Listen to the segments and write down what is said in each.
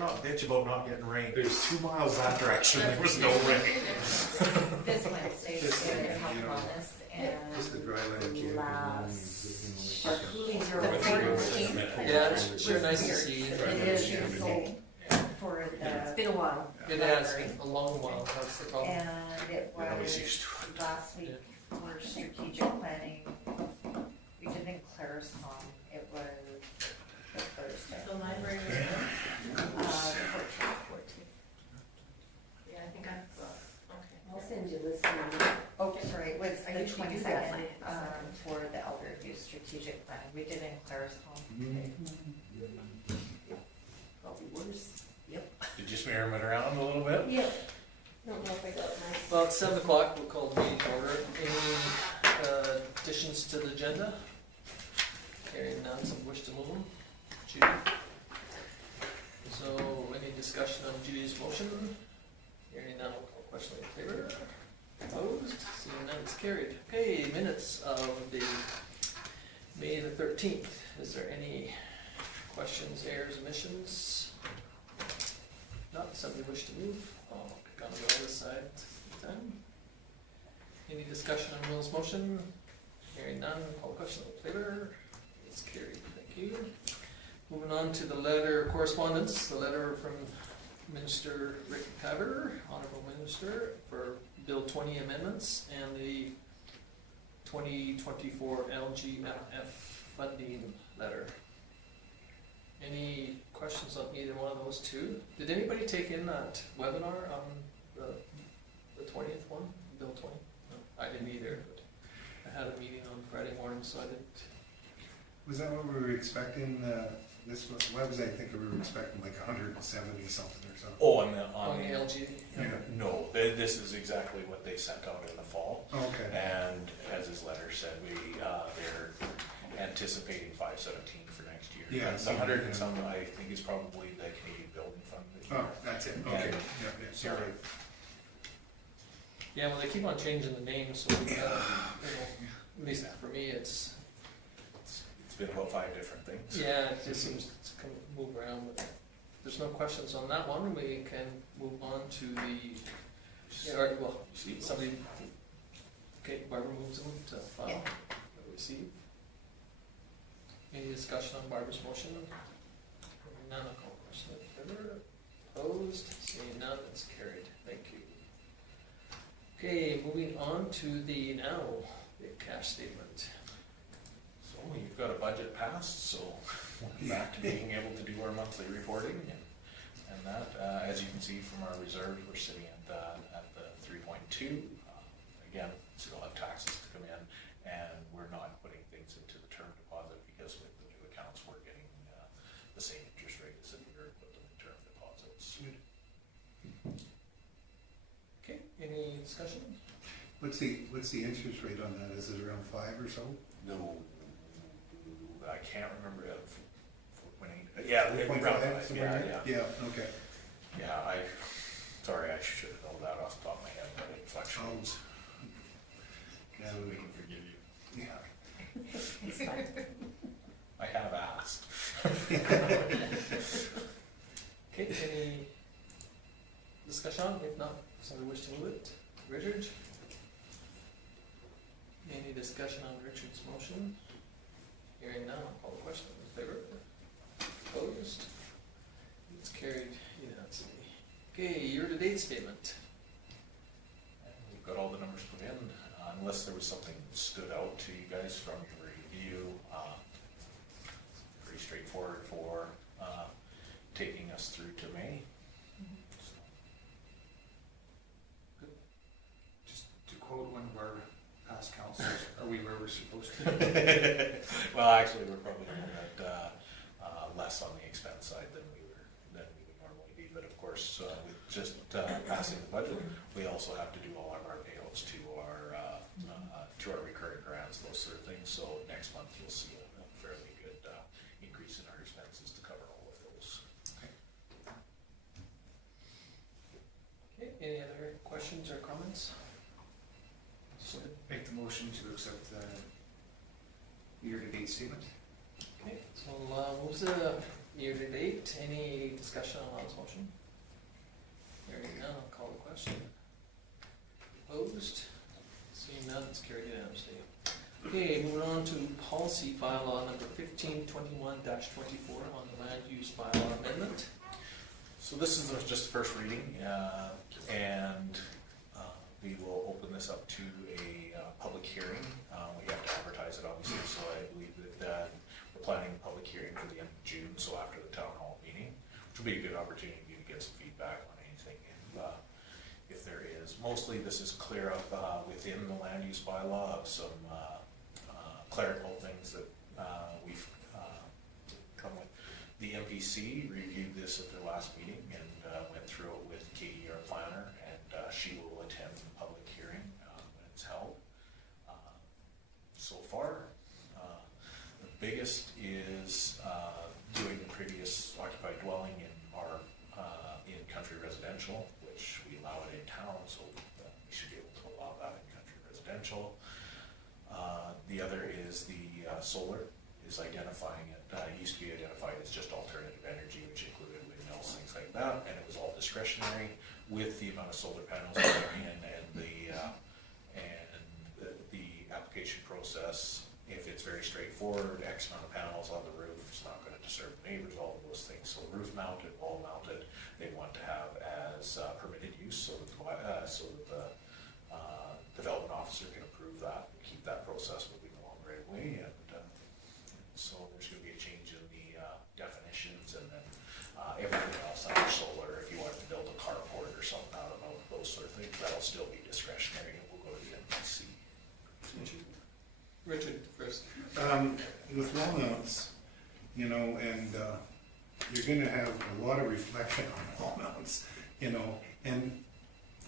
cannot bitch about not getting rain. There's 2 miles that direction, there was no rain. This Wednesday, we're talking on this, and Just the dry land. last, our cooling Or the with the 14th. Yeah, it's sure nice to see. It is, so, for It's the, been a while. It has been a long while, that's the problem. and it They always was used to. last week for strategic planning. We did in Clariston, it was the Thursday. The library. The 14th. Yeah, I think I've, okay. I'll send you this one. Oh, sorry, it was I the usually do that 22nd, my- for the elder use strategic planning. We did in Clariston. Probably worse. Did you smear it around a little bit? Yep. Don't know if I got my. Well, it's 7 o'clock, we'll call the meeting to order. Any additions to the agenda? Hearing none, some wish to move them? Judy? So, any discussion on Judy's motion? Hearing none, we'll call question in favor. Opposed? Seeing none, it's carried. Okay, minutes of the May the 13th. Is there any questions, errors, omissions? Not, somebody wish to move? I'll pick on the other side this time. Any discussion on Will's motion? Hearing none, call question in favor. It's carried, thank you. Moving on to the letter correspondence, the letter from Minister Rick McIver, Honourable Minister, for Bill 20 amendments and the 2024 LGFF funding letter. Any questions on either one of those two? Did anybody take in that webinar on the 20th one, Bill 20? No, I didn't either, but I had a meeting on Friday morning, so I didn't. Was that what we were expecting, this was, what was I thinking we were expecting, like 170 something or something? Oh, On the LG? Yeah. No, this is exactly what they sent out in the fall. Okay. And as his letter said, they're anticipating 517 for next year. Yeah, The 100 and something, I think, is probably the Canadian Building Fund. Oh, that's it, okay, yeah, sorry. Yeah, well, they keep on changing the name, so we gotta, at least for me, it's It's been about 5 different things. yeah, it just seems to come, move around, but if there's no questions on that one, we can move on to the, yeah, or, well, somebody, okay, Barbara moves them to file, Yeah. receive. Any discussion on Barbara's motion? Hearing none, I'll call question in favor. Opposed, seeing none, it's carried, thank you. Okay, moving on to the cash statement. So we've got a budget passed, so we're back to being able to do our monthly reporting, and that, as you can see from our reserves, we're sitting at the 3.2. Again, still have taxes to come in, and we're not putting things into the term deposit because with the new accounts, we're getting the same interest rate as if we were put them in term deposits. Okay, any discussion? What's the interest rate on that? Is it around 5 or so? No, I can't remember yeah, around 5, somewhere in there? yeah. Yeah, okay. Yeah, sorry, I should have known that off the top of my head, but it fluctuates. Yeah, We can forgive you. yeah. It's fine. I have asked. Okay, any discussion? If not, somebody wish to move it? Richard? Any discussion on Richard's motion? Hearing none, I'll call the question in favor. Opposed? It's carried unanimously. Okay, year-to-date statement. And we've got all the numbers put in, unless there was something that stood out to you guys from your review. Pretty straightforward for taking us through to May. So, Just to quote one of our past councillors, are we where we're supposed to be? well, actually, we're probably a little bit less on the expense side than we would normally be. But of course, with just passing the budget, we also have to do all of our payouts to our recurring grants, those sort of things. So next month, you'll see a fairly good increase in our expenses to cover all of those. Okay, any other questions or comments? So make the motion to accept the year-to-date statement. Okay, so move the year-to-date. Any discussion on Lon's motion? Hearing none, I'll call the question. Opposed? Seeing none, it's carried unanimously. Okay, moving on to policy bylaw number 1521-24 on the land use bylaw amendment. So this is just the first reading, and we will open this up to a public hearing. We have to advertise it, obviously, so I believe that we're planning a public hearing for the end of June, so after the town hall meeting, which will be a good opportunity to get some feedback on anything if there is. Mostly this is clear up within the land use bylaw of some clerical things that we've come with. The MPC reviewed this at their last meeting and went through it with Katie, our planner, and she will attend the public hearing when it's held. So far, the biggest is doing the previous occupied dwelling in our in country residential, which we allow it in town, so we should be able to allow that in country residential. The other is the solar, is identifying it. Used to be identified as just alternative energy, which included windmills, things like that, and it was all discretionary with the amount of solar panels going in and the application process. If it's very straightforward, X amount of panels on the roof, it's not going to disturb neighbors, all of those things. So roof mounted, wall mounted, they want to have as permitted use, so that the development officer can approve that and keep that process moving along right away. And so there's going to be a change in the definitions, and then everything else under solar. If you want to build a carport or something, I don't know, those sort of things, that'll still be discretionary, and we'll go to the MPC. Richard first. With wall mounts, you know, and you're gonna have a lot of reflection on wall mounts, you know, and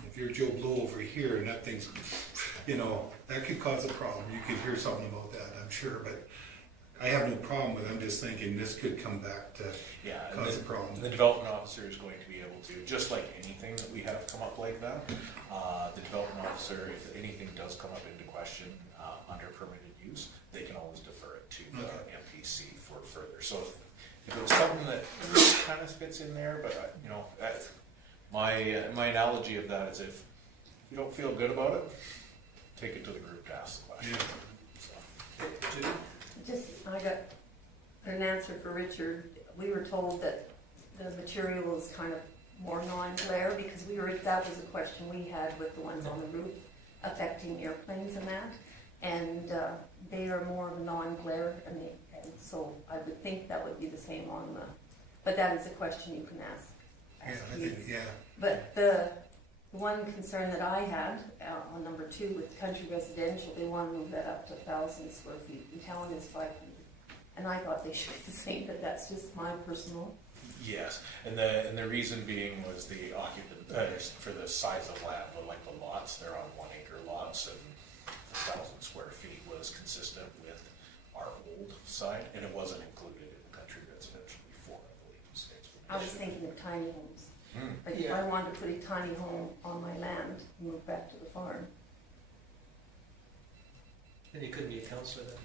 if you're Joe Blow over here and that thing's, you know, that could cause a problem. You could hear something about that, I'm sure, but I have no problem with it. I'm just thinking this could come back to cause a problem. The development officer is going to be able to, just like anything that we have come up like that, the development officer, if anything does come up into question under permitted use, they can always defer it to the MPC for further. So if it was something that kind of fits in there, but you know, my analogy of that is if you don't feel good about it, take it to the group to ask the question. So. Judy? I got an answer for Richard. We were told that the material was kind of more non-glare because that was a question we had with the ones on the roof affecting airplanes and that. And they are more of a non-glare, and so I would think that would be the same on the, but that is a question you can ask. Yeah, I think, yeah. But the one concern that I had on number 2 with country residential, they want to move that up to 1,000 square feet. The town is 500. And I thought they should be the same, but that's just my personal. Yes, and the reason being was the occupant for the size of land, like the lots, they're on 1 acre lots, and 1,000 square feet was consistent with our old side, and it wasn't included in the country residential before, I believe. I was thinking of tiny homes. Like if Yeah. I wanted to put a tiny home on my land and move back to the farm. Then you couldn't be a councillor then.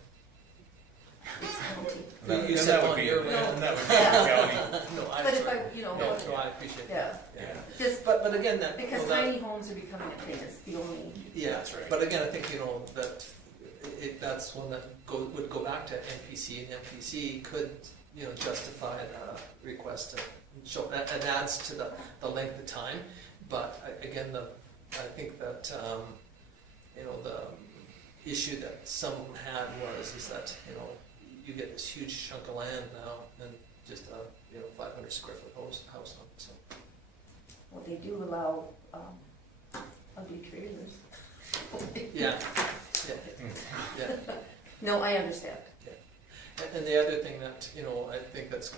It's county. And You that said would on be your and land. that would be the county. No, I'm But if sorry. I, you know, No, I appreciate that. yeah, Yeah. just But again, that. because you know, that- tiny homes are becoming a thing, it's the only, Yeah, That's right. But again, I think, you know, that that's one that would go back to NPC, and NPC could, you know, justify a request to show, that adds to the length of time. But again, I think that, you know, the issue that some of them had is that, you know, you get this huge chunk of land now and just a, you know, 500 square foot house on it, so. well, they do allow ugly trailers. Yeah, yeah. No, I understand. And the other thing that, you know, I think that's,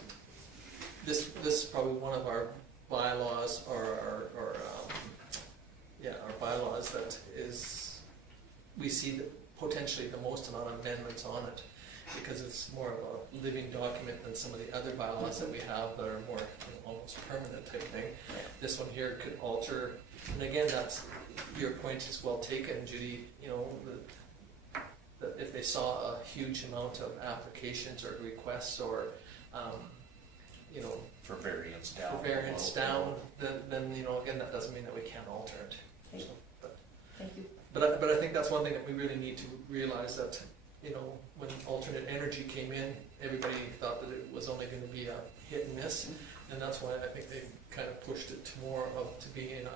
this is probably one of our bylaws or our bylaws that is, we see potentially the most amount of amendments on it because it's more of a living document than some of the other bylaws that we have that are more, you know, almost permanent type thing. This one here could alter, and again, that's, your point is well taken, Judy, you know, that if they saw a huge amount of applications or requests or you know, For variance down. for variance below. down, then, you know, again, that doesn't mean that we can't alter it. Thank So, but- Thank you. But I think that's one thing that we really need to realize, that, you know, when alternate energy came in, everybody thought that it was only gonna be a hit and miss, and that's why I think they kind of pushed it to more of, to being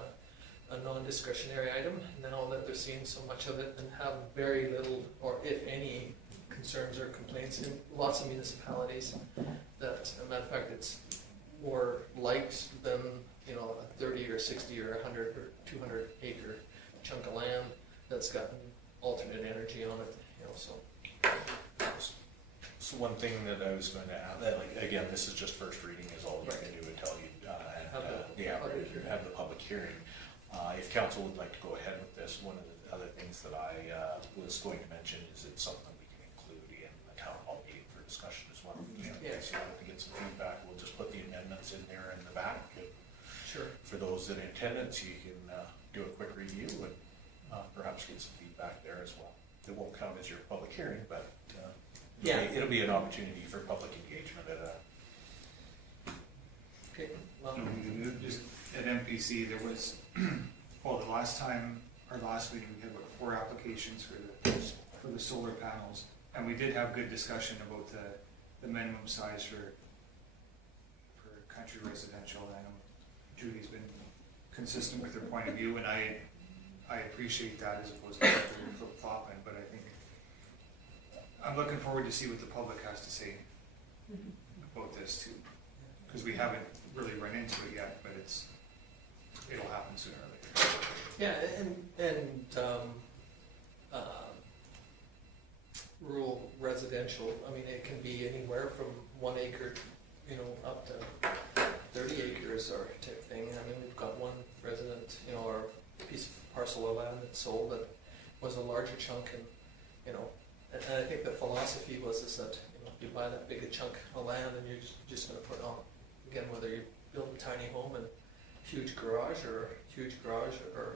a non-discretionary item, now that they're seeing so much of it and have very little, or if any, concerns or complaints in lots of municipalities, that, as a matter of fact, it's more liked than, you know, a 30 or 60 or 100 or 200 acre chunk of land that's gotten alternate energy on it, you know, so. So one thing that I was going to add, that, like, again, this is just first reading, is all you Right. can do until you, Have the public hearing. have the public hearing. If council would like to go ahead with this, one of the other things that I was going to mention is it's something we can include in the town hall meeting for discussion as well. Yeah. So if we get some feedback, we'll just put the amendments in there in the back. Sure. For those in attendance, you can do a quick review and perhaps get some feedback there as well. It won't count as your public hearing, but Yeah. it'll be an opportunity for public engagement at a. Okay, well, Just at MPC, there was, well, the last time, our last meeting, we had about 4 applications for the solar panels. And we did have good discussion about the minimum size for country residential. I know Judy's been consistent with her point of view, and I appreciate that, as opposed to flip-flopping, but I think, I'm looking forward to see what the public has to say about this too. Because we haven't really run into it yet, but it'll happen sooner or later. yeah, and rural residential, I mean, it can be anywhere from 1 acre, you know, up to 30 acres or type thing. I mean, we've got one resident, you know, or piece of parcel of land that sold that was a larger chunk, and, you know, and I think the philosophy was is that, you know, if you buy that big a chunk of land and you're just gonna put on, again, whether you build a tiny home and huge garage or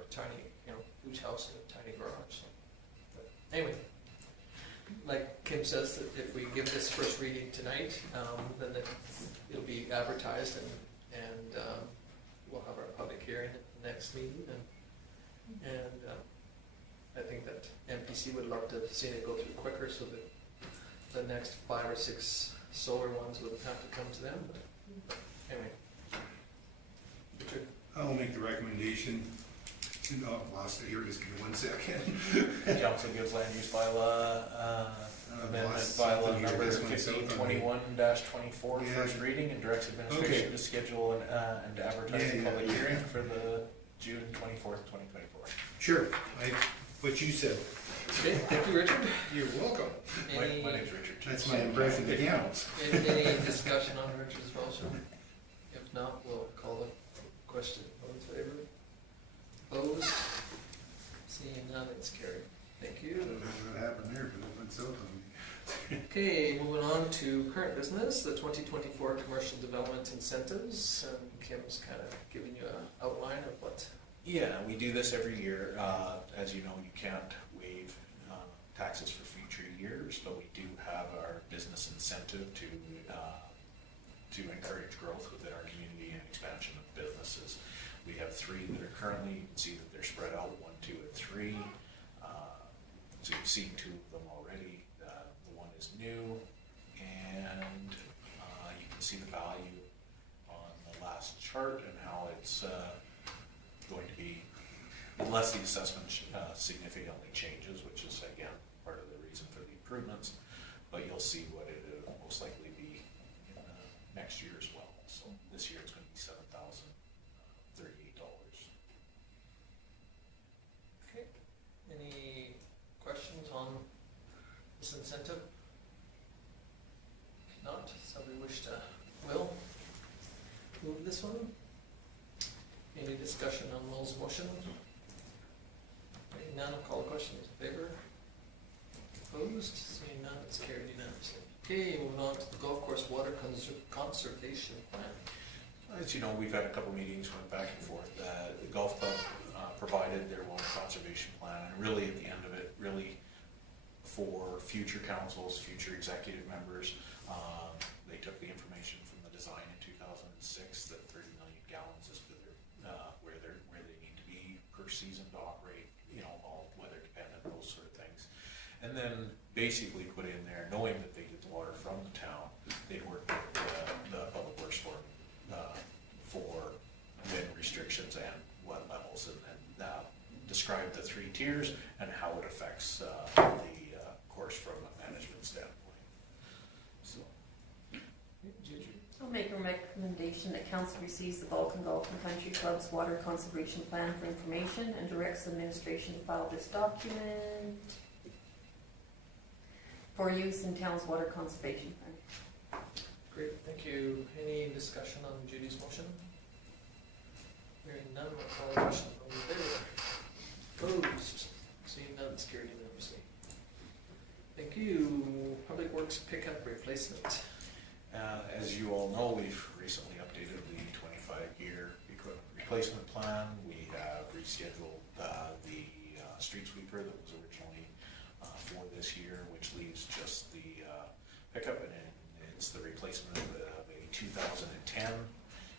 tiny, you know, huge house and a tiny garage. So, but anyway, like Kim says, that if we give this first reading tonight, then it'll be advertised and we'll have our public hearing at the next meeting, and I think that MPC would love to have seen it go through quicker, so that the next 5 or 6 solar ones wouldn't have to come to them, but anyway. Richard? I'll make the recommendation. No, I lost it here, just give me 1 second. Council gives land use bylaw, amendment lost bylaw something here. number This one's out on me. 1521-24, Yeah. first reading, and directs administration Okay. to schedule and to advertise Yeah, the yeah, public yeah. hearing for the June 24th, 2024. Sure, what you said. Okay, thank you, Richard. You're welcome. My Any, name's Richard. That's my impression that counts. any discussion on Richard's motion? If not, we'll call the question. All in favor? Opposed? Seeing none, it's carried. Thank I you. don't know what happened there, but it went south on me. Okay, moving on to current business, the 2024 commercial development incentives. And Kim's kind of giving you an outline of what. Yeah, we do this every year. As you know, you can't waive taxes for future years, but we do have our business incentive to encourage growth within our community and expansion of businesses. We have 3 that are currently, you can see that they're spread out, 1, 2, and 3. So you've seen 2 of them already. The one is new, and you can see the value on the last chart and how it's going to be, unless the assessment significantly changes, which is again part of the reason for the improvements, but you'll see what it will most likely be in next year as well. So this year it's going to be $7,038. Okay. Any questions on this incentive? If not, somebody wish to, Will, move this one? Any discussion on Will's motion? Hearing none, I'll call the question. In favor? Opposed? Seeing none, it's carried unanimously. Okay, moving on to the golf course water conservation plan. As you know, we've had a couple meetings, went back and forth. The golf club provided their water conservation plan, and really at the end of it, really for future councils, future executive members, they took the information from the design in season to operate, all weather dependent, those sort of things. And then basically put in there, knowing that they get the water from the town, they'd work with the public works for wind restrictions and what levels, and describe the 3 tiers and how it affects the course from a management standpoint. So. I'll make a recommendation that council receives the Vulcan Golf and Country Club's water conservation plan for information and directs the administration to file this document for use in town's water conservation plan. Great, thank you. Any discussion on Judy's motion? Hearing none, we'll call the question. All in favor? Opposed? Seeing none, it's carried unanimously. Thank you. Public Works pickup replacement. As you all know, we've recently updated the 25-year equipment replacement plan. We have rescheduled the street sweeper that was originally for this year, which leaves just the pickup, and it's the replacement of a 2010.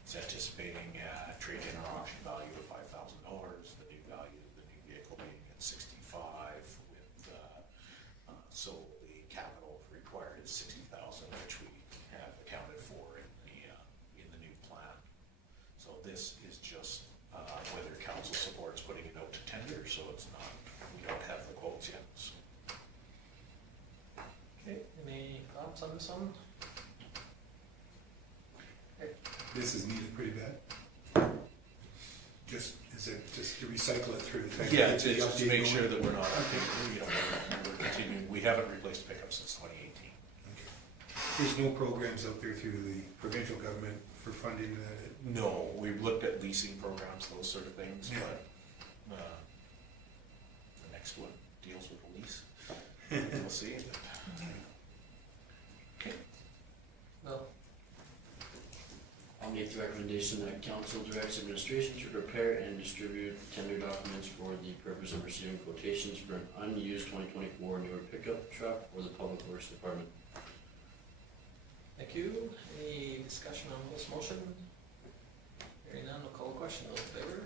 It's anticipating trade-in or auction value of $5,000. The new value of the new vehicle being at $65,000, with so the capital required is $60,000, which we have accounted for in the new plan. So this is just whether council supports putting it out to tender, so it's not, we don't have the quotes yet. So. Okay, any thoughts on this one? Okay. This is needed pretty bad. Is it just to recycle it through the tank? Yeah, it's just to update make going? sure that we're not, we're continuing, we haven't replaced pickups since 2018. Okay. There's no programs out there through the provincial government for funding that? No, we've looked at leasing programs, those sort of things, Yeah. but the next one deals with a lease. We'll see. Okay. Well, I'll make the recommendation that council directs administration to prepare and distribute tender documents for the purpose of receiving quotations for an unused 2024 newer pickup truck for the Public Works Department. thank you. Any discussion on this motion? Hearing none, we'll call the question. All in favor?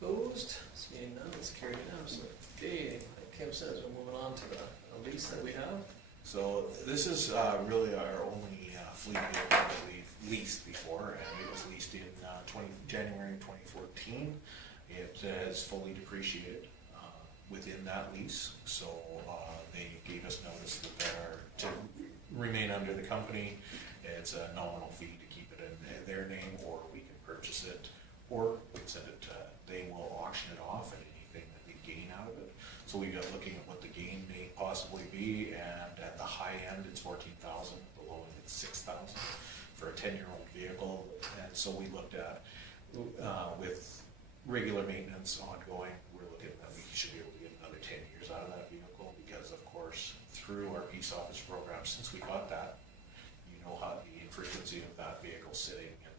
Opposed? Seeing none, it's carried unanimously. Okay, like Kim says, we're moving on to the lease that we have. So this is really our only fleet vehicle that we've leased before, and it was leased in January 2014. It has fully depreciated within that lease, so they gave us notice that they are to remain under the company. It's a nominal fee to keep it in their name, or we can purchase it, or we can send it to, they will auction it off, and anything that they gain out of it. So we got looking at what the gain may possibly be, and at the high end it's $14,000, the low end it's $6,000 for a 10-year-old vehicle. And so we looked at with regular maintenance ongoing, we're looking at we should be able to get another 10 years out of that vehicle, because of course through our peace officer program, since we got that, you know how the infrequency of that vehicle sitting and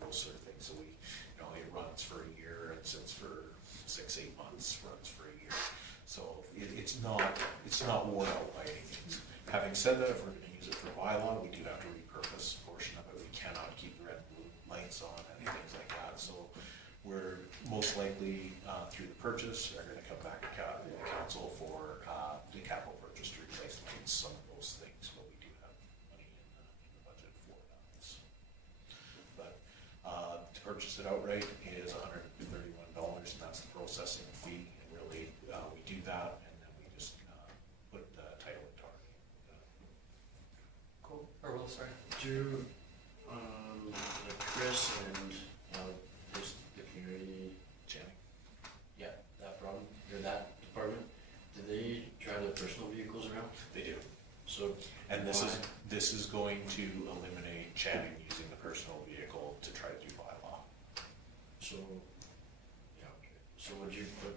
those sort of things. So we, it runs for a year and sits for 6-8 months, runs for a year. So it's not worn out by any means. Having said that, if we're going to use it for bylaw, we do have to repurpose a portion of it. We cannot keep red and blue lights on and things like that. So we're most likely through the purchase are going to come back to council for the capital purchase to replace lights, some of those things, but we do have money in the budget for that. So, but to purchase it outright is $131, and that's the processing fee. And really, we do that, and then we just put the title into our name. Cool. Or well, sorry. Do Chris and his the community, Jenny. yeah, that problem or that department, do they drive their personal vehicles around? They do. So And why? this is going to eliminate Channing using the personal vehicle to try to do bylaw. So yeah, okay. So would you put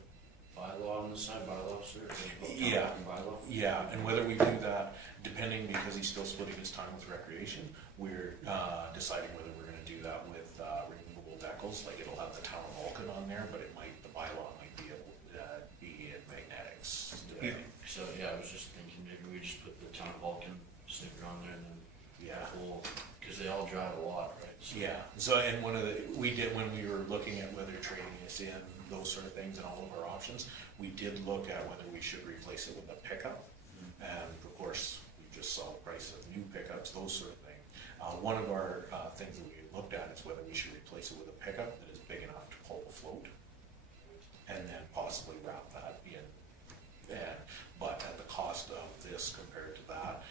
bylaw on the side, bylaw, sir? Yeah. Bylaw. Yeah, and whether we do that, depending, because he's still splitting his time with recreation, we're deciding whether we're going to do that with removable decals. Like it'll have the town of Vulcan on there, but the bylaw might be able to be in magnetics. Yeah. So yeah, I was just thinking maybe we just put the town of Vulcan sticker on there and then Yeah. whole, because they all drive a lot, right? Yeah, so, and one of the, we did, when we were looking at whether trading this in, those sort of things and all of our options, we did look at whether we should replace it with a pickup. And of course, we just saw the price of new pickups, those sort of things. One of our things that we looked at is whether we should replace it with a pickup that is big enough to pull the float. And then possibly wrap that in. But at the cost of this compared to that,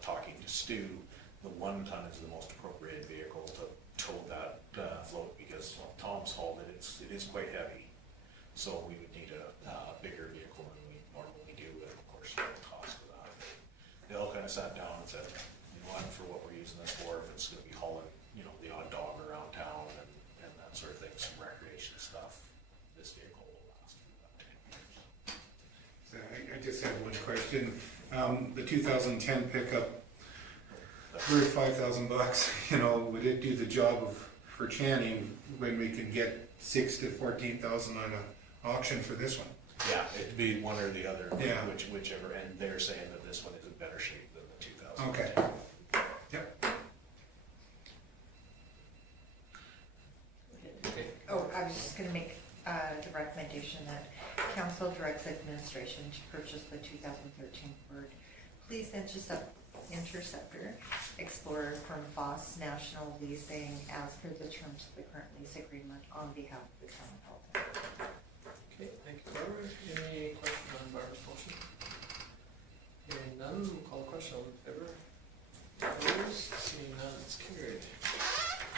talking to Stu, the 1 ton is the most appropriate vehicle to tow that float because, well, Tom's hauled it, it is quite heavy. So we would need a bigger vehicle than we normally do, and of course, the cost of that. They all kind of sat down and said, you know, for what we're using this for, if it's gonna be hauling, you know, the odd dog around town and that sort of thing, some recreation stuff, this vehicle will last for about 10 years. I just have one question. The 2010 pickup, for $5,000, you know, would it do the job for Channing when we can get 6,000 to 14,000 on an auction for this one? Yeah, it'd be one or the other, Yeah. whichever, and they're saying that this one is in better shape than the 2000. Okay. Yep. Okay. Oh, I was just gonna make the recommendation that council directs administration to purchase the 2013 Ford Police Interceptor Explorer from Foss National Leasing as per the terms of the current lease agreement on behalf of the town of Vulcan. Okay, thank you, Barbara. Any question on Barbara's motion? Hearing none, we'll call the question. All in favor? Opposed? Seeing none, it's carried.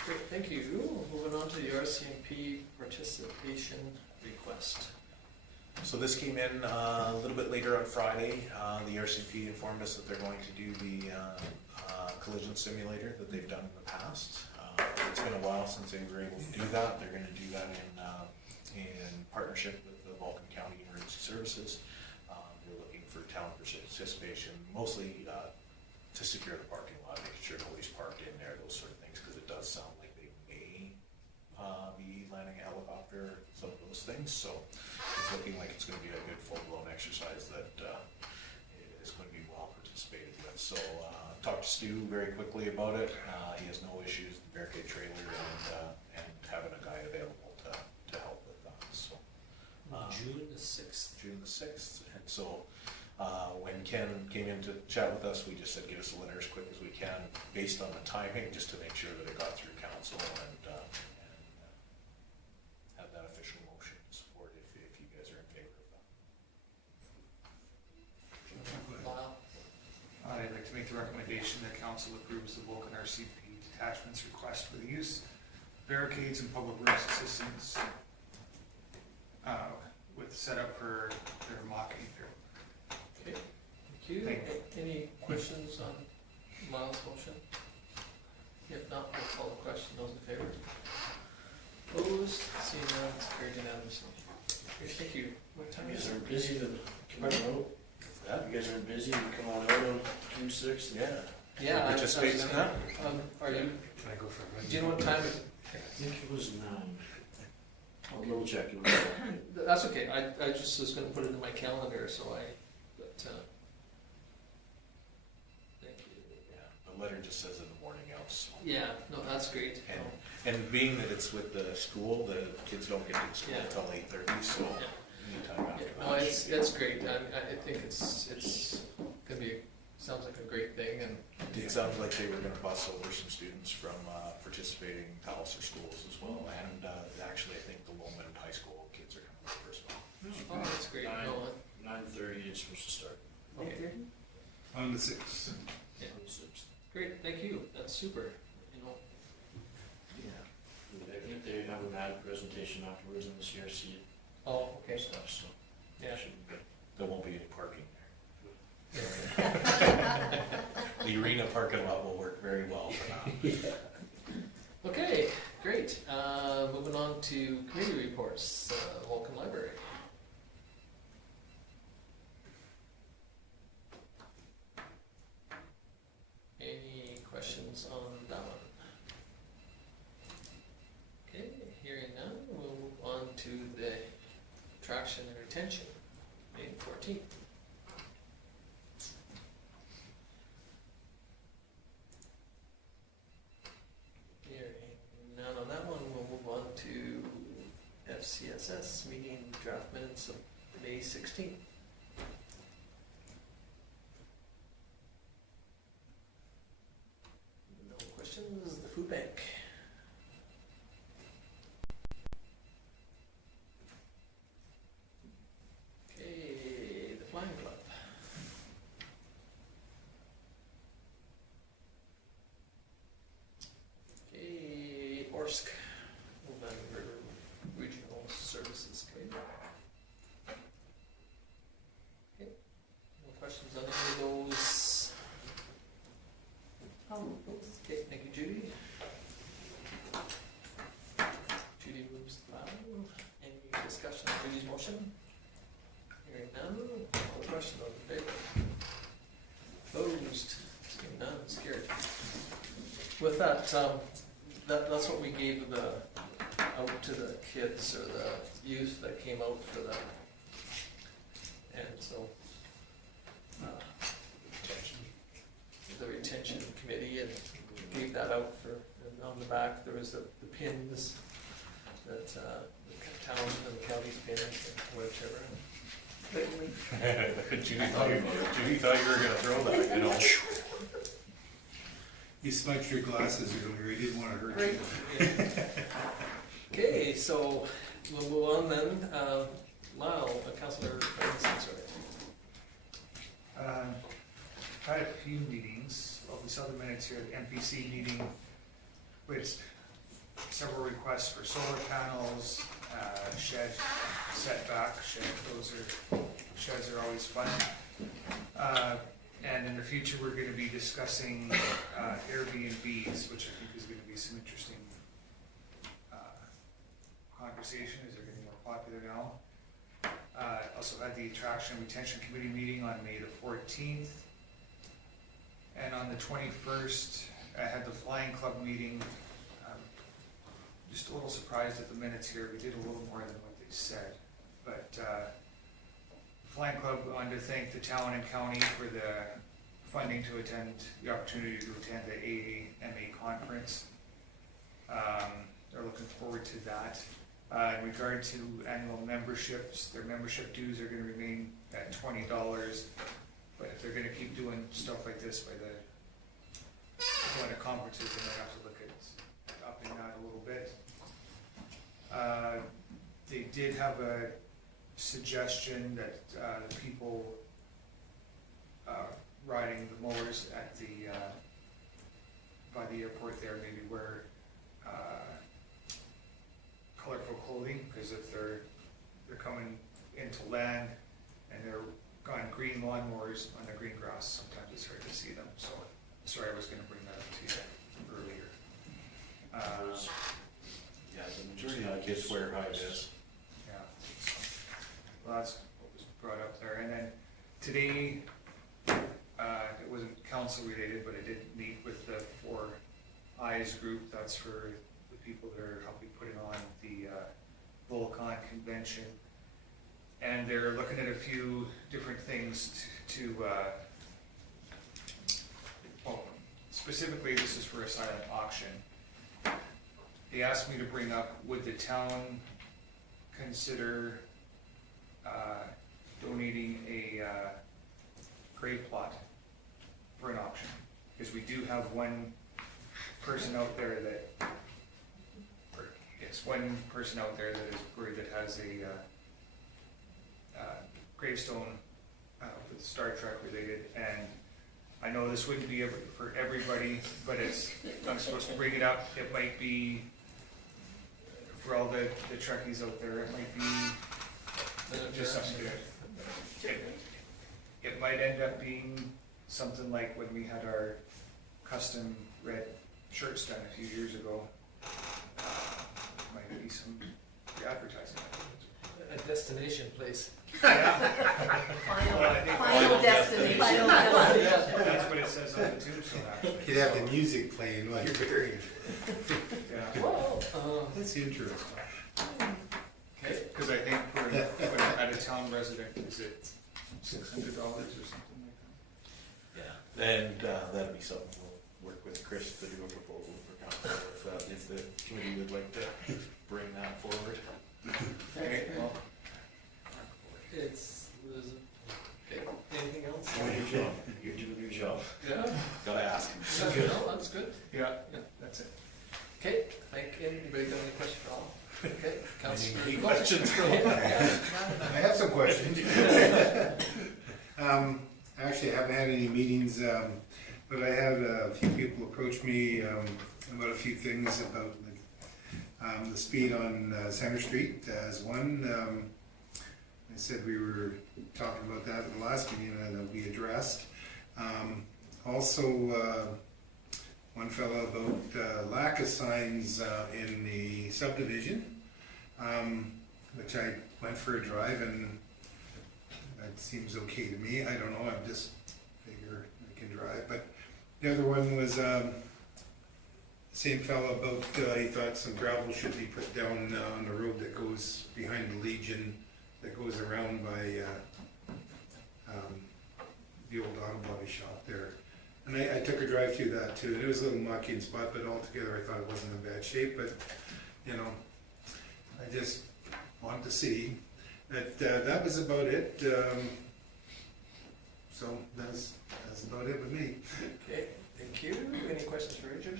Great, thank you. Moving on to the RCMP participation request. So this came in a little bit later on Friday. The RCP informed us that they're going to do the collision simulator that they've done in the past. It's been a while since they were able to do that. They're going to do that in partnership with the Vulcan County Emergency Services. They're looking for town participation, mostly to secure the parking lot, making sure nobody's parked in there, those sort of things, because it does sound like they may be landing a helicopter, some of those things. So it's looking like it's going to be a good full-blown exercise that is going to be well participated with. So talked to Stu very quickly about it. He has no issues with the barricade trailer and having a guy available to help with that. So June the 6th. June the 6th. And so when Ken came in to chat with us, we just said give us a letter as quick as we can based on the timing, just to make sure that it got through council and have that official motion to support if you guys are in favor of that. Lyle? I'd like to make the recommendation that council approves the Vulcan RCP detachment's request for the use of barricades and public works assistance with setup for their mock ether. Okay, thank you. Thank Any questions on Lyle's motion? If not, we'll call the question. Those in favor? Opposed? Seeing none, it's carried unanimously. Okay, thank you. What time You is guys it? aren't busy, then come on out. You guys aren't busy, you come on out on June 6th. Yeah. Yeah. Participate in that? Are you, Can I go for a do you know what time? I think it was 9. I'll double check. That's okay. I just was gonna put it in my calendar, so but, thank you. Yeah. The letter just says in the morning else. Yeah, no, that's great. And being that it's with the school, the kids don't get to school Yeah. until 8:30, so Yeah. anytime after that. No, should be- it's great. I think it's gonna be, sounds like a great thing, and It sounds like they were gonna bus over some students from participating Palliser schools as well, and actually I think the Lowman High School kids are coming over as well. oh, that's great. No, 9:30 is supposed to start. okay, On the 6th. Yeah. On the 6th. great. Thank you. That's super. You know, I think they have an ad presentation afterwards in the CRC oh, okay. stuff, so Yeah. that should be good. There won't be any parking there. The arena parking lot will work very well for that. Okay, great. Moving on to committee reports. Vulcan Library. Any questions on that one? Okay, hearing none, we'll move on to the attraction and retention, May 14th. Hearing FCSS meeting draft minutes of May 16th. No questions, the food bank. Okay, the flying club. Okay, Orsk, Oldman River Regional Services Committee. Okay, no questions on any of those? Okay, thank you, Judy. Judy moves the file. Any discussion on Judy's motion? Hearing none, no question, all in favor? Opposed? Seeing none, it's carried. With that, that's what we gave out to the kids or the youth that came out for that. And so, the retention committee and gave that out for, and on the back there was the pins that the town and the county's pin or whatever. Judy thought you were gonna throw that, you know. You smudged your glasses earlier, he didn't wanna hurt you. Right. Okay, so we'll move on then. Lyle, Councillor Magnuson, sorry. Had a few meetings, well, we saw the minutes here, the MPC meeting, with several requests for solar panels, shed setback, sheds are always fun. And in the future, we're gonna be discussing Airbnbs, which I think is gonna be some interesting conversation as they're getting more popular now. Also had the Attraction and Retention Committee meeting on May the 14th. And on the 21st, I had the Flying Club meeting. Just a little surprised at the minutes here. We did a little more than what they said. But Flying Club wanted to thank the town and county for the funding to attend, the opportunity to attend the AAMA conference. They're looking forward to that. In regard to annual memberships, their membership dues are going to remain at $20. But if they're going to keep doing stuff like this by going to conferences, then they have to look at upping that a little bit. They did have a suggestion that the people riding the mowers at by the airport there maybe wear colorful clothing, because if they're coming into land and they're on green lawnmowers on the green grass, sometimes it's hard to see them. So sorry, I was going to bring that up to you earlier. Yeah, the majority of the kids wear high vis. Yeah. Well, that's what was brought up there. And then today, it wasn't council related, but I did meet with the 4 Eyes group. That's for the people that are helping putting on the Vulcan convention. And they're looking at a few different things well, specifically this is for a silent auction. They asked me to bring up, would the town consider donating a grave plot for an auction? Because we do have one person out there that, or yes, one person out there that is buried that has a gravestone with Star Trek related, and I know this wouldn't be for everybody, but I'm supposed to bring it up. It might be for all the Trekkies out there. It might be just something good. It might end up being something like when we had our custom red shirts done a few years ago. Might be some advertising. A destination place. Final destination. That's what it says on the tombstone, actually. You'd have the music playing while you're burying. Yeah. Well, That's interesting. okay. Because I think for an out-of-town resident, is it $600 or something like that? Yeah, and that'll be something we'll work with Chris to do a proposal for council if the committee would like to bring that forward. Anybody got any questions for all? Okay, Councillor Any Reports. questions for I have some questions. Actually, I haven't had any meetings, but I had a few people approach me about a few things about the speed on Center Street as one. I said we were talking about that at the last meeting and it'll be addressed. Also, one fellow about lack of signs in the subdivision, which I went for a drive and that seems okay to me. I don't know, I'm just figure I can drive. But the other one was same fellow about he thought some gravel should be put down on the road that goes behind the Legion, that goes around by the old auto body shop there. And I took a drive through that too, and it was a little mucky and spot, but altogether I thought it wasn't in bad shape. But you know, I just wanted to see that. That was about it. So that's about it with me. Okay, thank you. Any questions for Richard?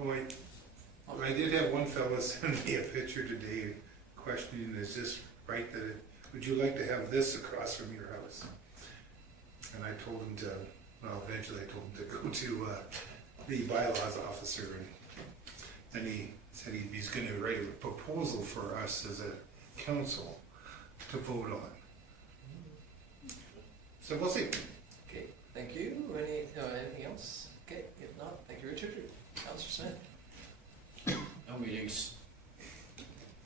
Oh, I did have one fella send me a picture today questioning, is this right that would you like to have this across from your house? And I told him to, well, eventually I told him to go to the bylaws officer, and he said he's going to write a proposal for us as a council to vote on. So we'll see. Okay, thank you. Anything else? Okay, if not, thank you, Richard. Councillor Smith. No meetings.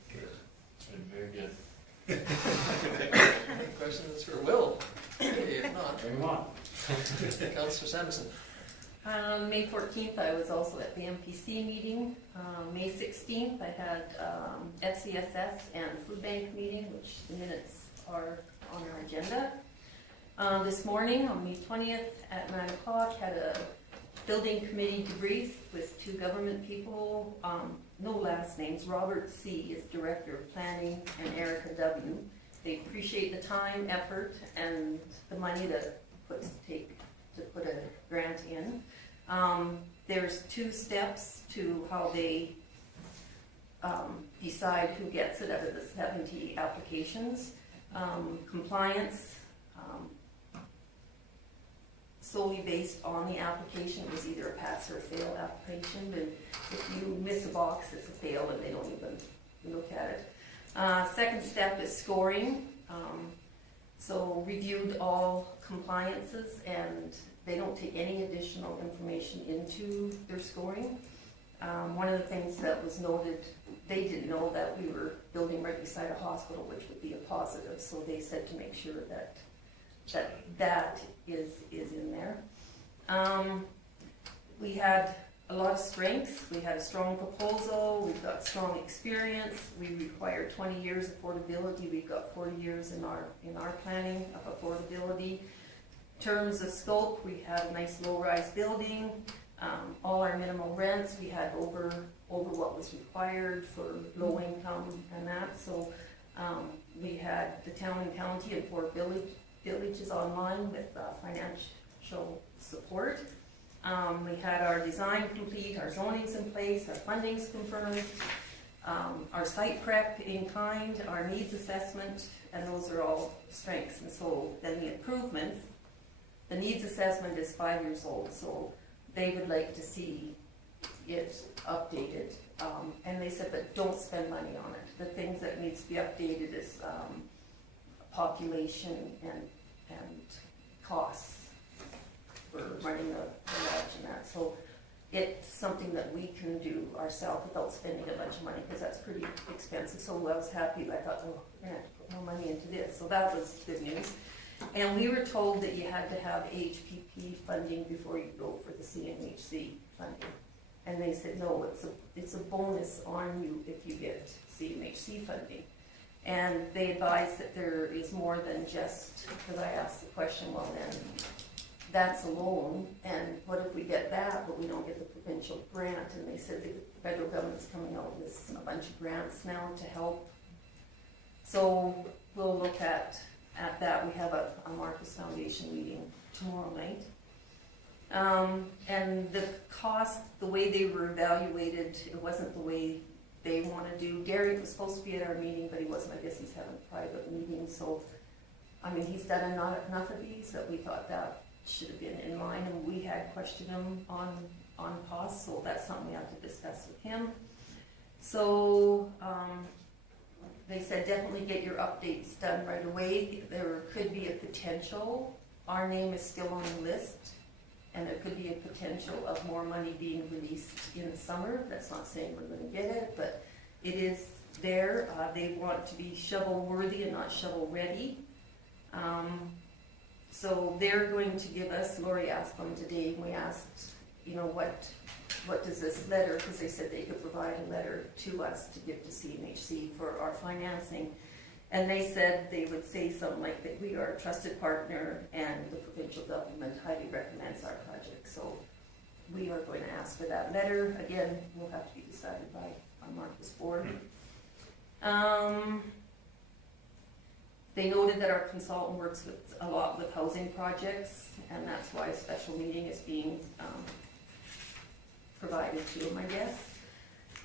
Okay. It's been very good. Any questions for Will? Okay, if not, Bring them on. Councillor Samuelson. May 14th, I was also at the MPC meeting. May 16th, I had FCSS and food bank meeting, which the minutes are on our agenda. This morning, on May 20th at 9 o'clock, had a building committee debrief with two government people, no last names. Robert C. is Director of Planning and Erica W. They appreciate the time, effort, and the money to put a grant in. There's 2 steps to how they decide who gets it out of the 70 applications. Compliance, solely based on the application. It was either a pass or a fail application, and if you miss a box, it's a fail and they don't even look at it. Second step is scoring. So reviewed all compliances, and they don't take any additional information into their scoring. One of the things that was noted, they didn't know that we were building right beside a hospital, which would be a positive, so they said to make sure that is in there. We had a lot of strengths. We had a strong proposal. We've got strong experience. We require 20 years affordability. We've got 40 years in our planning of affordability. In terms of scope, we had a nice low-rise building. All our minimal rents, we had over what was required for low income and that. So we had the town and county and 4 villages online with financial support. We had our design complete, our zoning's in place, our funding's confirmed, our site prep in kind, our needs assessment, and those are all strengths. And so then the improvements, the needs assessment is 5 years old, so they would like to see it updated. And they said, but don't spend money on it. The things that needs to be updated is population and costs for running the lodge and that. So it's something that we can do ourselves without spending a bunch of money, because that's pretty expensive. So I was happy. I thought, oh, we're gonna have to put more money into this. So that was good news. And we were told that you had to have HPP funding before you go for the CMHC funding. And they said, no, it's a bonus on you if you get CMHC funding. And they advised that there is more than just, because I asked the question, well then, that's a loan, and what if we get that, but we don't get the provincial grant? And they said the federal government's coming out with a bunch of grants now to help. So we'll look at that. We have a Marcus Foundation meeting tomorrow night. And the cost, the way they were evaluated, it wasn't the way they wanna do. Derek was supposed to be at our meeting, but he wasn't. I guess he's having a private meeting, so, I mean, he's done enough of these that we thought that should have been in line, and we had questioned him on costs, so that's something we have to discuss with him. So, they said definitely get your updates done right away. There could be a potential, our name is still on the list, and there could be a potential of more money being released in the summer. That's not saying we're gonna get it, but it is there. They want to be shovel worthy and not shovel ready. So they're going to give us, Lori asked them today, and we asked, you know, what does this letter, because they said they could provide a letter to us to give to CMHC for our financing. And they said they would say something like that we are a trusted partner and the provincial government highly recommends our project. So we are going to ask for that letter. Again, will have to be decided by our Marcus board. They noted that our consultant works with a lot with housing projects, and that's why a special meeting is being provided to them, I guess.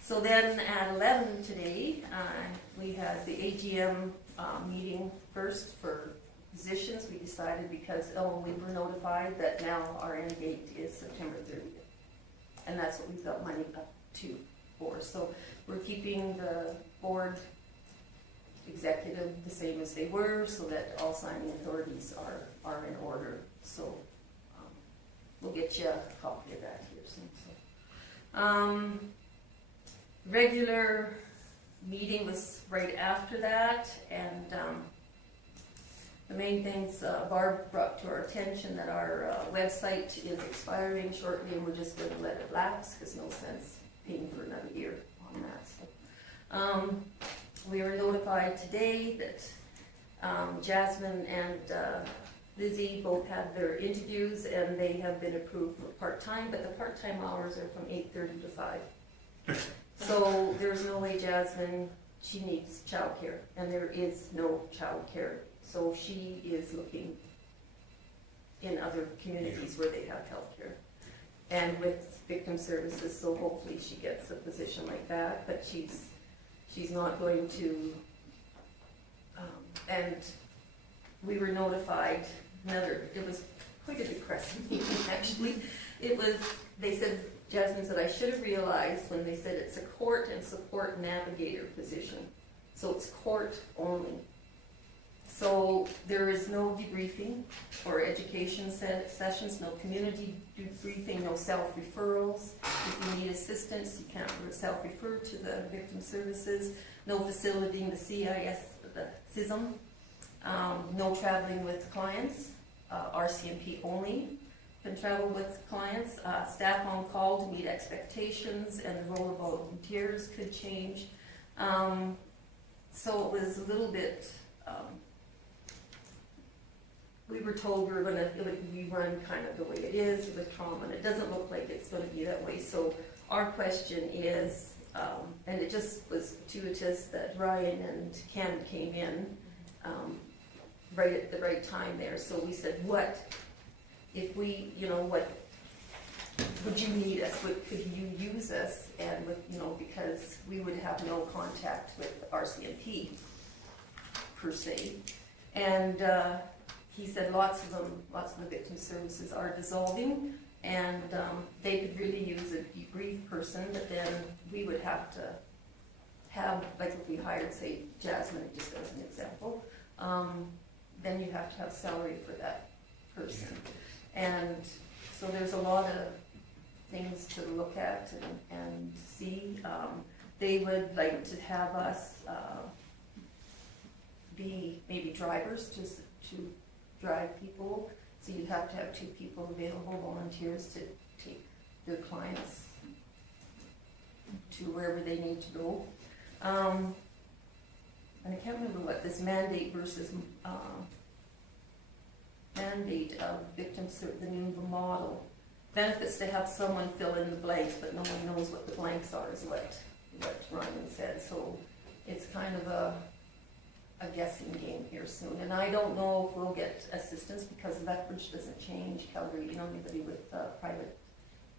So then at 11 today, we had the AGM meeting first for positions. We decided because we were notified that now our end date is September 30th. And that's what we've got money up to for. So we're keeping the board executive the same as they were, so that all signing authorities are in order. So we'll get you a copy of that here soon. So. Regular meeting was right after that, and the main things Barb brought to our attention that our website is expiring shortly, and we're just going to let it lapse because no sense paying for another year on that. So, we were notified today that Jasmine and Lizzie both had their interviews, and they have been approved for part-time, but the part-time hours are from 8:30 to 5. So there's no way Jasmine, she needs childcare, and there is no childcare. So she is looking in other communities where they have healthcare, and with victim services. So hopefully she gets a position like that. But she's not going to. And we were notified. It was quite a depressing meeting actually. They said. Jasmine said, I should have realized when they said it's a court and support navigator position. So it's court only. So there is no debriefing or education sessions, no community debriefing, no self-referrals. If you need assistance, you can't self-refer to the victim services. No facilitating the CISM. No traveling with clients. RCMP only can travel with clients. Staff on call to meet expectations, and the role of volunteers could change. So it was a little bit, we were told it would be run kind of the way it is with trauma, and it doesn't look like it's going to be that way. So our question is, and it just was fortuitous that Ryan and Ken came in right at the right time there. So we said, what if we, what would you need us? What could you use us? And with, because we would have no contact with RCMP per se. And he said lots of the victim services are dissolving, and they could really use a debrief person, but then we would have to have, like if we hired, say, Jasmine, just as an example, then you have to have salary for that person. And so there's a lot of things to look at and see. They would like to have us be maybe drivers to drive people. So you'd have to have 2 people available, volunteers, to take their clients to wherever they need to go. And I can't remember what this mandate versus mandate of victims, the new model. Benefits to have someone fill in the blanks, but no one knows what the blanks are, is what Ryan said. So it's kind of a guessing game here soon. And I don't know if we'll get assistance because Lethbridge doesn't change. Calgary, anybody with private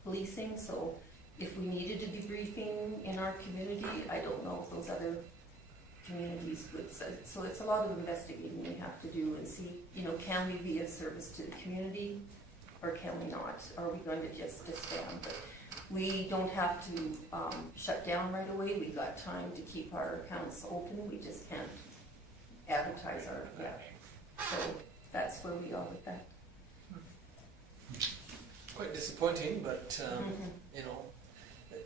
policing. So if we needed a debriefing in our community, I don't know if those other communities would, so it's a lot of investigating we have to do and see, you know, can we be of service to the community or can we not? Are we going to just disband? But we don't have to shut down right away. We got time to keep our accounts open. We just can't advertise our, So that's where we are with that. Quite disappointing, but, you know,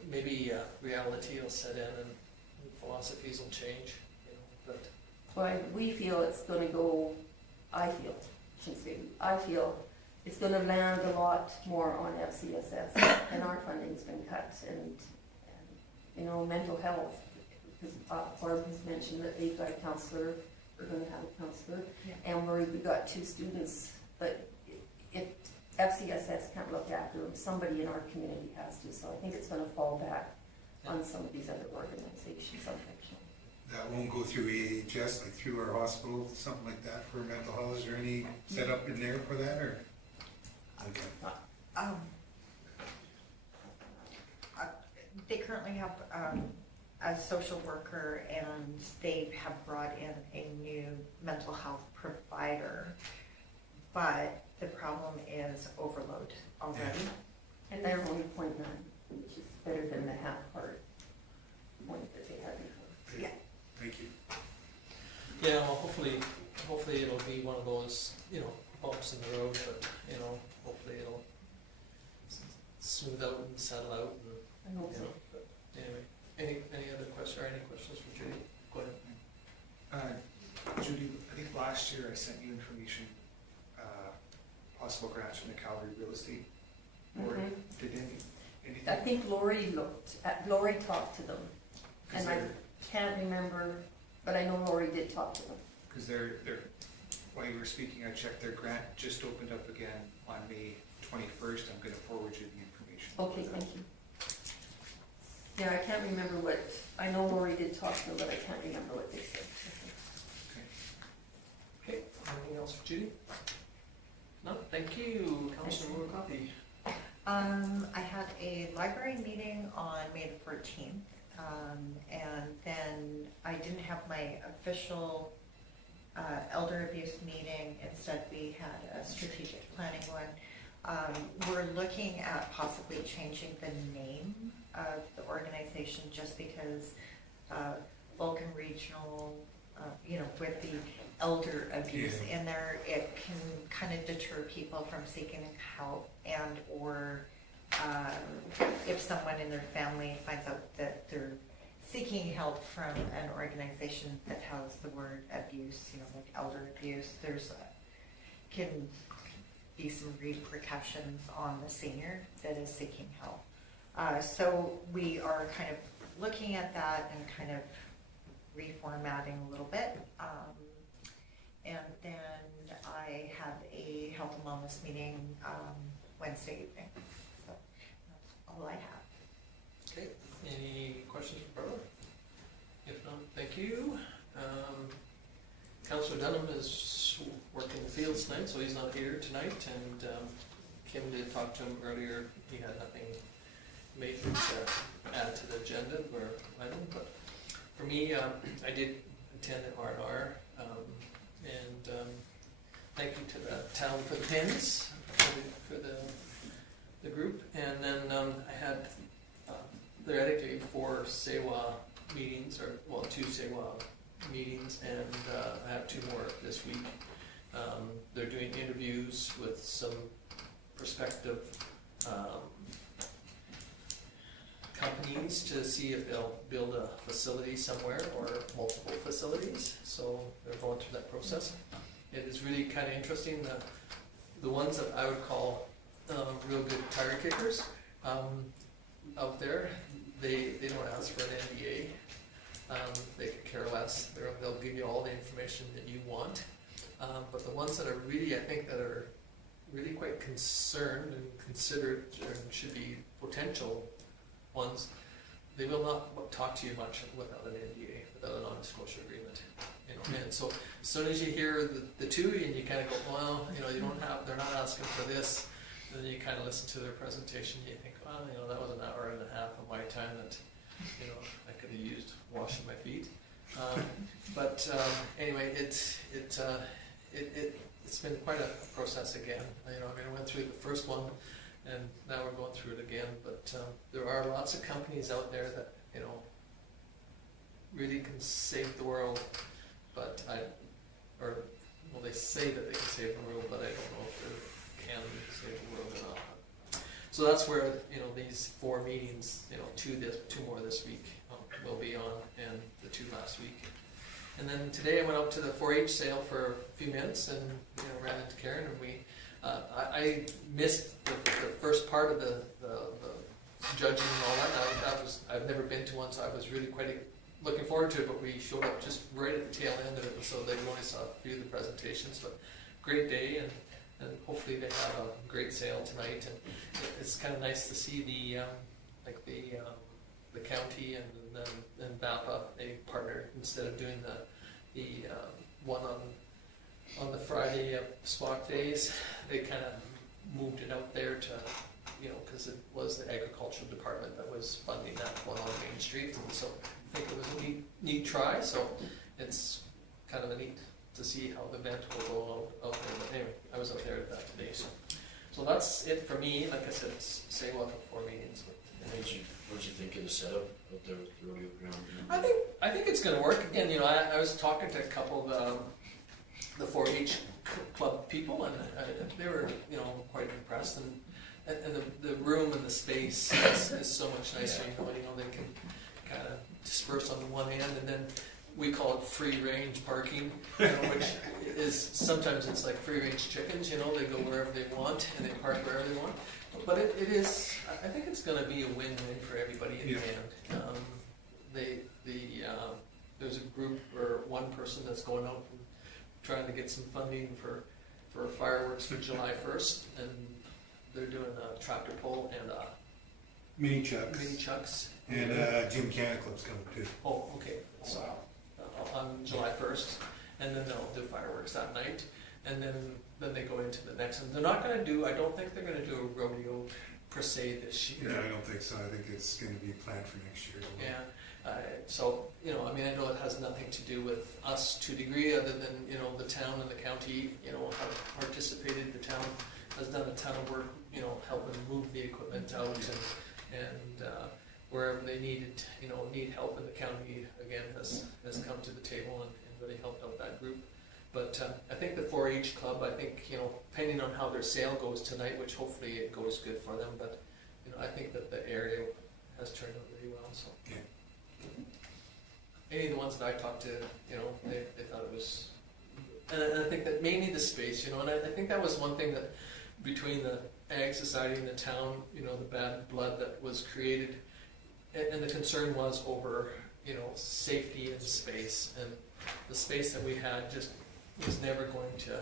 maybe reality will set in and philosophies will change, you know, but. Well, we feel it's gonna go, I feel it's gonna land a lot more on FCSS, and our funding's been cut, and you know, mental health, because Barb has mentioned that they've got a counselor, we're gonna have a counselor, and we got 2 students, but if FCSS can't look after them, somebody in our community has to, so I think it's gonna fall back on some of these other organizations, unfortunately. That won't go through AHS, like through our hospital, something like that for mental health? Is there any setup in there for that, or? Okay. They currently have a social worker, and they have brought in a new mental health provider, but the problem is overload already. And they're only 0.9, which is better than the half part point that they had before. Yeah. Thank you. Yeah, well, hopefully it'll be one of those, you know, bumps in the road, but, you know, hopefully it'll smooth out and settle out and, I hope you so. know, but anyway, any other question, or any questions for Judy? Go ahead. Judy, I think last year I sent you information, possible grants from the Calgary Real Estate Board. Did anything? I think Lori talked to them, and I can't remember, but I know Lori did talk to them. Because they're, while you were speaking, I checked, their grant just opened up again on May 21st. I'm gonna forward you the information. Okay, thank you. Yeah, I can't remember what, I know Lori did talk to them, but I can't remember what they said. Okay, anything else for Judy? No, thank you, Councillor Coffey. I had a library meeting on May the 14th, and then I didn't have my official elder abuse meeting. Instead, we had a strategic planning one. We're looking at possibly changing the name of the organization, just because Vulcan Regional, you know, with the elder abuse in there, it can kind of deter people from seeking help, and or if someone in their family finds out that they're seeking help from an organization that has the word abuse, you know, like elder abuse, can be some repercussions on the senior that is seeking help. So we are kind of looking at that and kind of reformatting a little bit. And then I have a health and wellness meeting Wednesday evening. So that's all I have. Okay, any questions for Barbara? If not, thank you. Councillor Dunham is working the fields tonight, so he's not here tonight, and Kim did talk to him earlier. He had nothing major to add to the agenda or item, but for me, I did attend an R&R, and thank you to the town for the pins, for the group, and then I had theoretically 4 SEWA meetings, or well, 2 SEWA meetings, and I have 2 more this week. They're doing interviews with some prospective companies to see if they'll build a facility somewhere or multiple facilities, so they're going through that process. It is really kind of interesting. The ones that I would call real good tire kickers out there, they don't ask for an NDA. They could care less. They'll give you all the information that you want. But the ones that are really, I think, that are really quite concerned and considerate and should be potential ones, they will not talk to you much without an NDA, without a non-disclosure agreement. You know, and so as soon as you hear the 2, and you kind of go, well, you know, they're not asking for this, then you kind of listen to their presentation, you think, well, you know, that was an hour and a half of my time that, you know, I could have used washing my feet. Anyway, it's been quite a process again. You know, I mean, I went through the first one, and now we're going through it again. But there are lots of companies out there that, you know, really can save the world. But they say that they can save the world, but I don't know if they can save the world or not. So that's where, you know, these 4 meetings, you know, 2 more this week will be on, and the 2 last week. And then today I went out to the 4-H sale for a few minutes and, you know, ran into Karen, and we, I missed the first part of the judging and all that. I've never been to one, so I was really quite looking forward to it, but we showed up just right at the tail end of it, so they only saw a few of the presentations. But great day, and hopefully they have a great sale tonight. And it's kind of nice to see the county and BAPA, they partnered instead of doing the one on the Friday of SWAC days. They kind of moved it out there to, you know, because it was the agricultural department that was funding that one on Main Street, and so I think it was a neat try. So it's kind of a neat to see how the event will go out there. But anyway, I was out there at that today. So that's it for me. Like I said, it's say welcome 4 meetings. What did you think of the setup out there with the rodeo ground? I think it's going to work. Again, you know, I was talking to a couple of the 4-H club people, and they were, you know, quite impressed. And the room and the space is so much nicer. You know, they can kind of disperse on the one end, and then we call it free range parking, you know, which is sometimes it's like free range chickens. You know, they go wherever they want and they park wherever they want. But it is, I think it's going to be a win-win for everybody in the end. There's a group or one person that's going out and trying to get some funding for fireworks for July 1st, and they're doing a tractor pull and Mini chucks. mini chucks. And Jim Canna Club's coming too. Oh, okay. So on July 1st, and then they'll do fireworks that night, and then they go into the next one. They're not going to do, I don't think they're going to do a rodeo per se this year. No, I don't think so. I think it's going to be planned for next year as well. Yeah. So, you know, I mean, I know it has nothing to do with us to a degree, other than, you know, the town and the county, you know, have participated. The town has done a ton of work, you know, helping move the equipment out, and wherever they need help, and the county again has come to the table and really helped out that group. But I think the 4-H club, I think, you know, depending on how their sale goes tonight, which hopefully it goes good for them, but, you know, I think that the area has turned out really well. So Yeah. any of the ones that I talked to, you know, they thought it was, and I think that mainly the space, you know, and I think that was one thing that between the Ag Society and the town, you know, the bad blood that was created, and the concern was over, you know, safety and space, and the space that we had just was never going to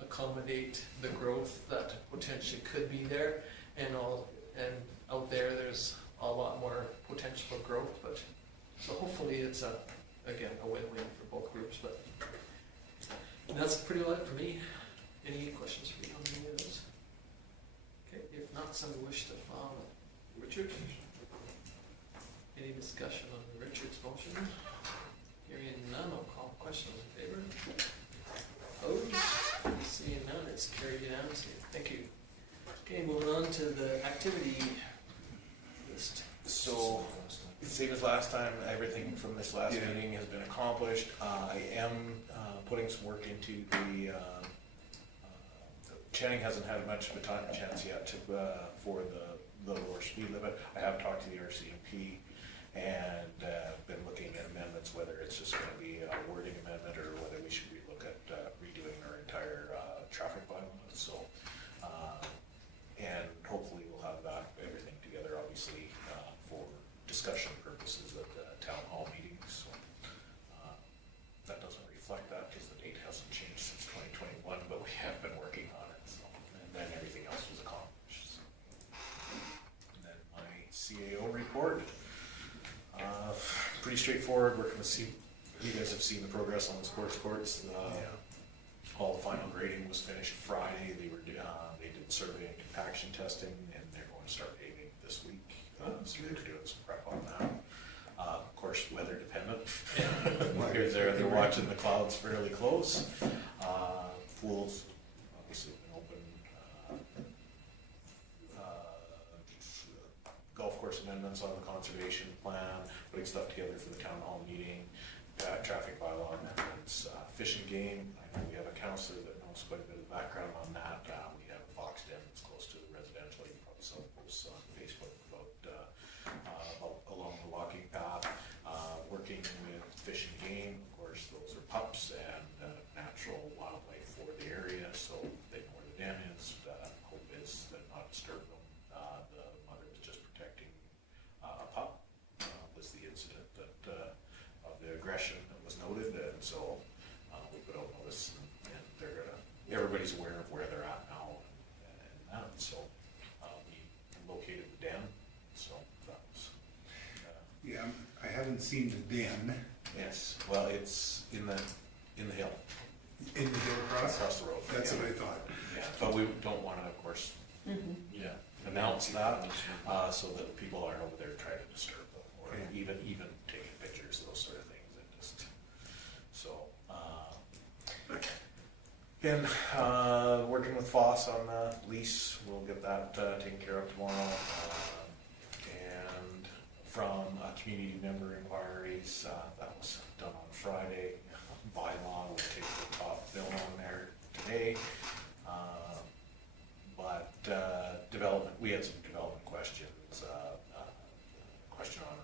accommodate the growth that potentially could be there, and out there's a lot more potential for growth. But so hopefully it's a win-win for both groups. But that's pretty much it for me. Any questions for you on any of those? Okay, if not, somebody wish to follow Richard. Any discussion on Richard's motion? Hearing none, I'll call question in favor. Opposed? Seeing none, it's carried unanimously. Thank you. Okay, moving on to the activity list. So, same as last time, everything from this last meeting has been accomplished. I am putting some work into the Channing hasn't had much of a chance yet for the lower speed limit. I have talked to the RCMP and been looking at amendments, whether it's just going to be a wording amendment or whether we should look at redoing our entire traffic bylaw. So, and hopefully we'll have everything together, obviously, for discussion purposes at the town hall meetings. So that doesn't reflect that because the date hasn't changed since 2021, but we have been working on it. So, and then everything else was accomplished. So. And then my CAO report. Pretty straightforward. We're going to see. You guys have seen the progress on the sports courts. all the final grading was finished Friday. They did survey and compaction testing, and they're going to start paving this week. So they're doing some prep on that. Of course, weather dependent. They're watching the clouds fairly close. Pools obviously been open. Golf course amendments on the conservation plan, putting stuff together for the town hall meeting, traffic bylaw amendments, fish and game. I know we have a counselor that knows quite a bit of background on that. We have a fox den that's close to the residential. You probably saw posts on Facebook about along the walking path. Working with fish and game, of course, those are pups and natural wildlife for the area, so they know where the den is. Hope is that not disturb them. The mother was just protecting a pup. Was the incident that of the aggression that was noted, and so we put out notice, and they're everybody's aware of where they're at now, and that. So we located the den. So that was. Yeah, I haven't seen the den Yes, well, it's in the hill, in the hill across the road. That's Yeah. what I thought. Yeah, but we don't wanna, of course, announce that, so that people aren't over there trying to disturb them, or Yeah. even taking pictures, those sort of things, and just, so, again, working with Foss on the lease, we'll get that, taken care of tomorrow. And from community member inquiries, that was done on Friday. Bylaw, we'll take the top bill on there today. But development, we had some development questions. Question on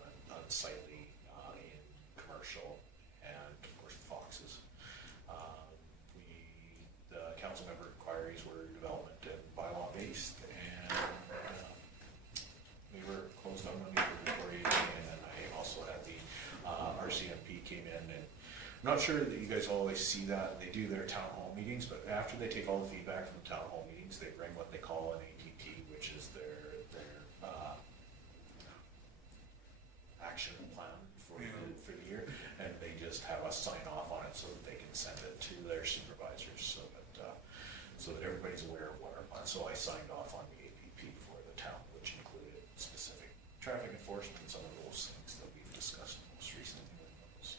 unsightly in commercial, and of course the foxes. The council member inquiries were development and bylaw based, and we were closed on Monday before you came in, and I also had the RCMP came in, and I'm not sure that you guys always see that. They do their town hall meetings, but after they take all the feedback from the town hall meetings, they bring what they call an ATP, which is their action plan for the year, and they just have us sign off on it so that they can send it to their supervisors, so that everybody's aware of what our plan. So I signed off on the APP for the town, which included specific traffic enforcement and some of those things that we've discussed most recently with those.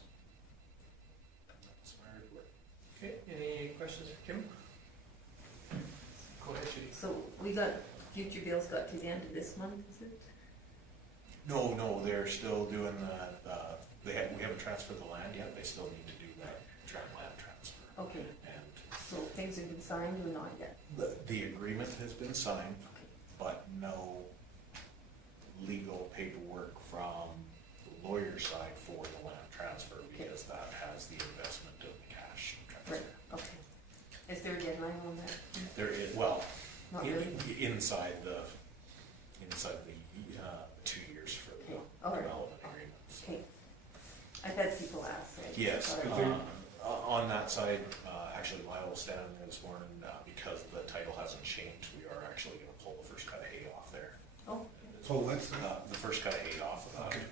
That's my report. Okay, any questions for Kim? Go ahead, Judy. So we got, future bills got to the end of this month, is it? No, they're still doing we haven't transferred the land yet. They still need to do that land transfer. Okay, And so things have been signed or not yet? the agreement has been signed, but no legal paperwork from the lawyer side for the land transfer, because that has the investment of the cash transfer. Right, okay. Is there a deadline on that? There is, well, Not really? inside the 2 years for the All right. development agreement. So. Okay. I've had people ask. Yes, Sorry. on that side, actually Lyle was standing there this morning, because the title hasn't changed, we are actually gonna pull the first cut of hay off there. Oh, Oh, what's The first cut of hay off of that, Okay.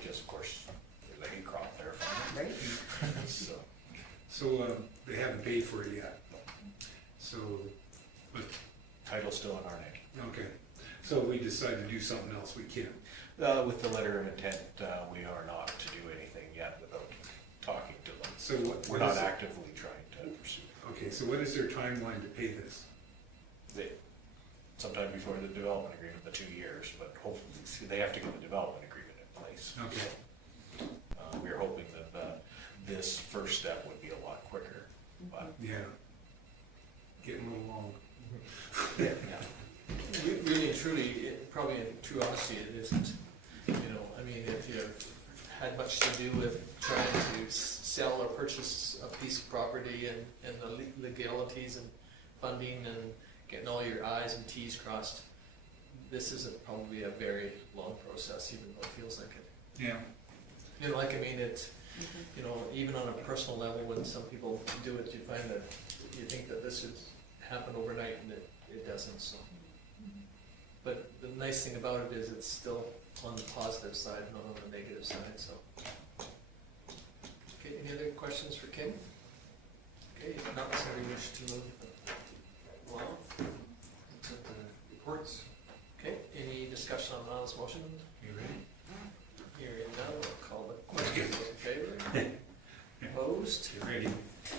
because of course, there's a hay crop there from right? it, so. So, they haven't paid for it yet. So, but, Title's still in our name. okay. So if we decide to do something else, we can. With the letter of intent, we are not to do anything yet without talking to them. So what? We're not actively trying to pursue it. Okay, so what is their timeline to pay this? Sometime before the development agreement, the 2 years, but hopefully, see, they have to get the development agreement in place. Okay, We're hoping that this first step would be a lot quicker, but. yeah. Getting a little long. Yeah. Really and truly, probably in true honesty, it isn't. I mean, if you've had much to do with trying to sell or purchase a piece of property and the legalities and funding and getting all your I's and T's crossed, this isn't probably a very long process, even though it feels like it. Yeah. It's, even on a personal level, when some people do it, you find that you think that this would happen overnight, and it doesn't, so. But the nice thing about it is it's still on the positive side, not on the negative side, so. Okay, any other questions for Kim? Okay, not somebody wish to move along? Accept the reports. Okay, any discussion on Ronald's motion? You ready? Hearing none, we'll call the question. Those in favor? Opposed? You ready?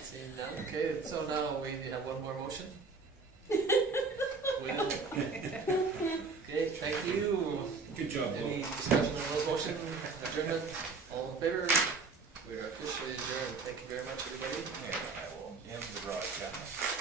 Seeing none, okay, so now we have one more motion. Okay, thank you. Good job, Will. Any discussion on those motion, adjournment, all in favor? We are officially adjourned, thank you very much, everybody. And I will end the broadcast.